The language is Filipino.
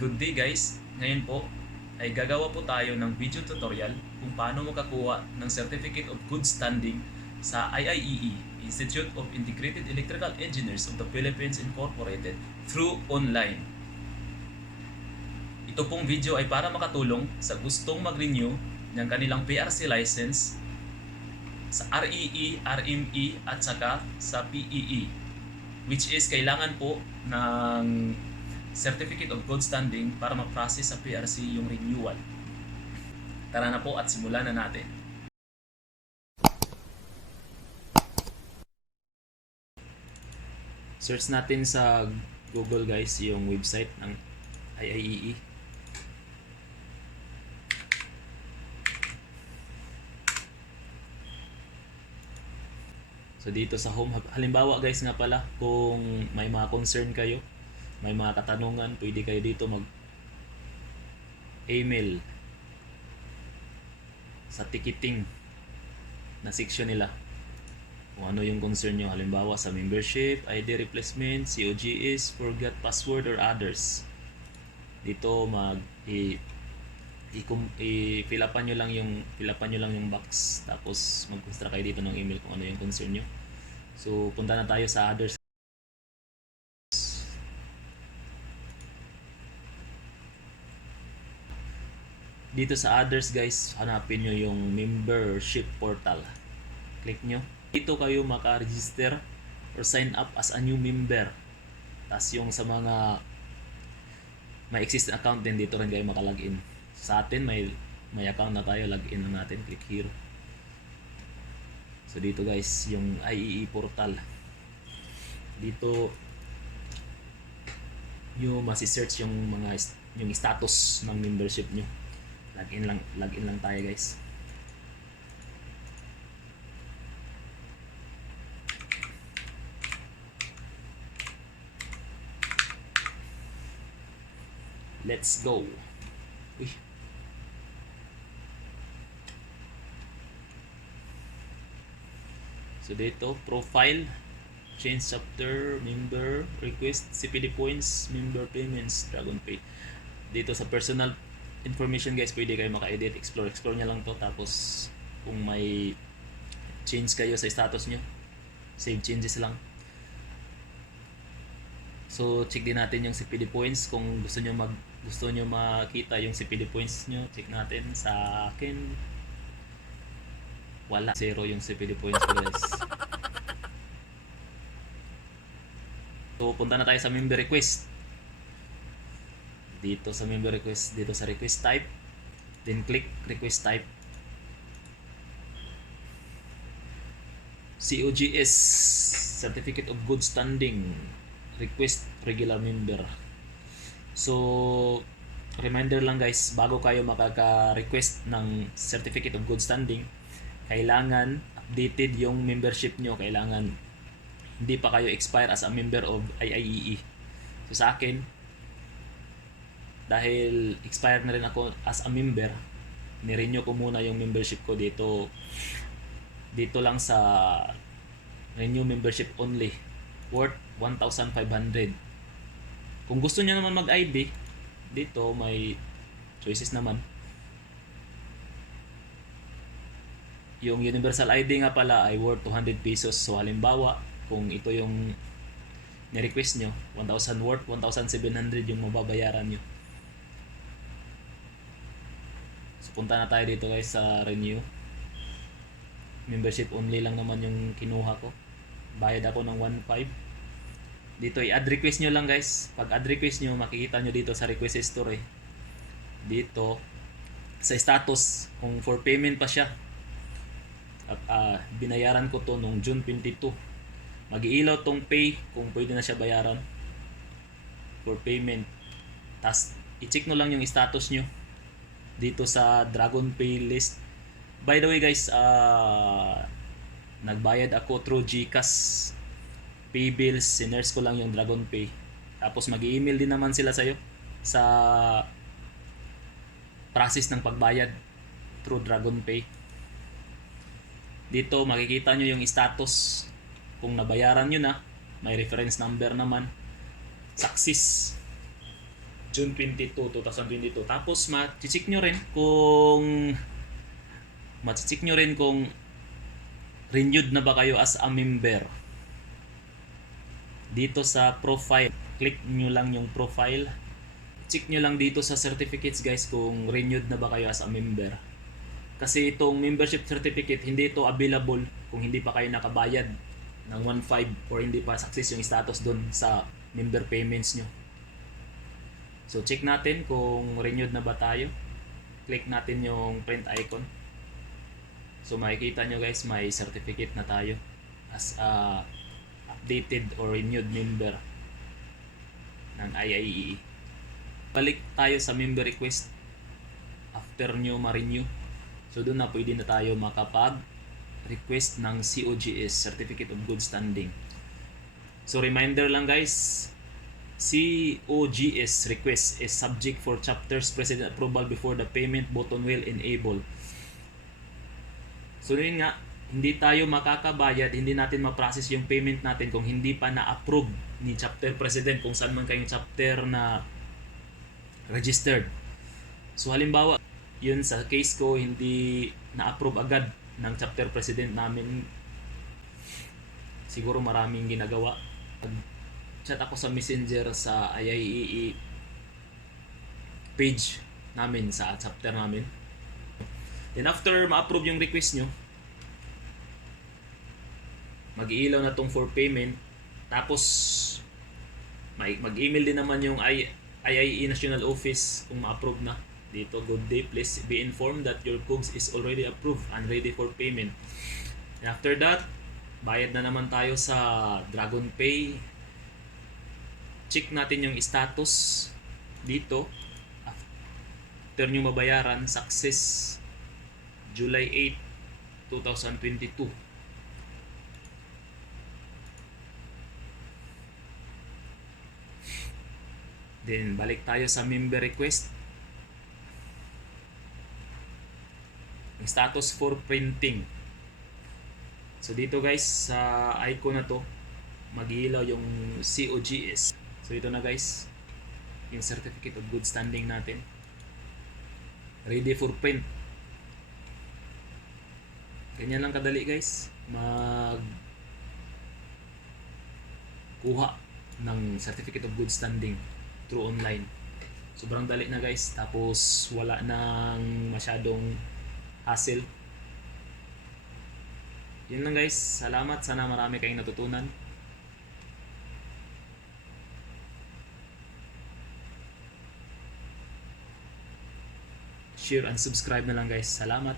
Good day guys! Ngayon po ay gagawa po tayo ng video tutorial kung paano makakuha ng Certificate of Good Standing sa IIEE, Institute of Integrated Electrical Engineers of the Philippines Incorporated through online. Ito pong video ay para makatulong sa gustong mag-renew ng kanilang PRC license sa REE, RME at saka sa PEE, which is kailangan po ng Certificate of Good Standing para ma-process sa PRC yung renewal. Tara na po at simulan na natin. Search natin sa Google guys yung website ng IIEE. So dito sa home, halimbawa guys nga pala, kung may mga concern kayo, may mga katanungan, pwede kayo dito mag-email sa ticketing na section nila kung ano yung concern nyo. Halimbawa sa membership, ID replacement, COGS, forgot password or others. Dito i-fill upan nyo lang yung box, tapos mag-extra kayo dito ng email kung ano yung concern nyo. So punta na tayo sa others. Dito sa others guys, hanapin nyo yung membership portal. Click nyo. Dito kayo maka-register or sign up as a new member. Tapos yung sa mga may existing account din, dito rin kayo maka-login. Sa atin may account na tayo, login na natin. Click here. So dito guys, yung IEE portal. Dito nyo masi-search yung yung status ng membership nyo. Login lang tayo guys. Let's go. Uy. So dito, profile, change chapter, member, request, CPD points, member payments, DragonPay. Dito sa personal information guys, pwede kayo maka-edit, explore nyo lang to. Tapos kung may change kayo sa status nyo, save changes lang. So check din natin yung CPD points. Kung gusto nyo makita yung CPD points nyo, check natin. Sa akin wala, 0 yung CPD points ko guys. So punta na tayo sa member request. Dito sa member request, dito sa request type, then click request type. COGS, Certificate of Good Standing, request regular member. So reminder lang guys, bago kayo makaka-request ng Certificate of Good Standing, kailangan updated yung membership nyo. Kailangan hindi pa kayo expire as a member of IIEE. So sa akin, dahil expired na rin ako as a member, ni-renew ko muna yung membership ko dito lang sa renew membership only, worth 1,500. Kung gusto niyo naman mag-ID, dito may choices naman. Yung universal ID nga pala ay worth 200 pesos. So halimbawa, kung ito yung ni-request nyo, 1,000 worth, 1,700 yung mababayaran nyo. So punta na tayo dito guys sa renew. Membership only lang naman yung kinuha ko. Bayad ako ng 1,500. Dito i-add request nyo lang guys. Pag add request nyo, makikita nyo dito sa request history. Dito sa status, kung for payment pa siya. Binayaran ko to nung June 22. Mag-iilaw tong pay kung pwede na siya bayaran for payment. Tas i-check nyo lang yung status nyo dito sa DragonPay list. By the way guys, nagbayad ako through GCash, Paybills, sinerge ko lang yung DragonPay. Tapos mag-i-email din naman sila sa'yo sa process ng pagbayad through DragonPay. Dito makikita nyo yung status. Kung nabayaran nyo na, may reference number naman, success. June 22, 2022. Tapos ma-check nyo rin kung renewed na ba kayo as a member. Dito sa profile, click nyo lang yung profile. Check nyo lang dito sa certificates guys kung renewed na ba kayo as a member. Kasi itong membership certificate, hindi ito available kung hindi pa kayo nakabayad ng 1.5 or hindi pa success yung status doon sa member payments nyo. So check natin kung renewed na ba tayo. Click natin yung print icon. So makikita nyo guys, may certificate na tayo as a updated or renewed member ng IIEE. Balik tayo sa member request after nyo ma-renew. So doon na pwede na tayo makapag-request ng COGS, Certificate of Good Standing. So reminder lang guys, COGS request is subject for chapter's president approval before the payment button will enable. So yun nga, hindi tayo makakabayad, hindi natin ma-process yung payment natin kung hindi pa na-approve ni chapter president kung saan man kayong chapter na registered. So halimbawa, yun sa case ko, hindi na-approve agad ng chapter president namin. Siguro maraming ginagawa. Chat ako sa messenger sa IIEE page namin sa chapter namin. Then after ma-approve yung request nyo, mag-iilaw na tong for payment. Tapos mag-email din naman yung IIEE National Office kung ma-approve na. Dito, good day, please be informed that your COGS is already approved and ready for payment. And after that, bayad na naman tayo sa Dragon Pay. Check natin yung status dito. After nyo mabayaran, success July 8, 2022. Then balik tayo sa member request. Yung status for printing. So dito guys, sa icon na to, mag-iilaw yung COGS. So ito na guys, yung Certificate of Good Standing natin. Ready for print. Ganyan lang kadali guys, kuha ng Certificate of Good Standing through online. Sobrang dali na guys, tapos wala nang masyadong hassle. Yun lang guys, salamat, sana marami kayong natutunan. Share and subscribe na lang guys, salamat.